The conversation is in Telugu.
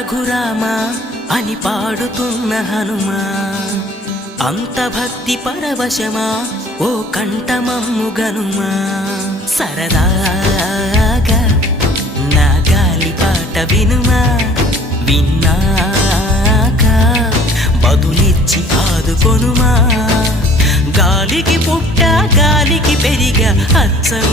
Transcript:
రఘురామా అని పాడుతున్న హనుమా, అంత భక్తి పరవశమా ఓ కంఠమమ్ము గనుమా. సరదాగా నా గాలి పాట వినుమా, విన్నాక బదులిచ్చి ఆదుకొనుమా. గాలికి పుట్ట గాలికి పెరిగా అచ్చం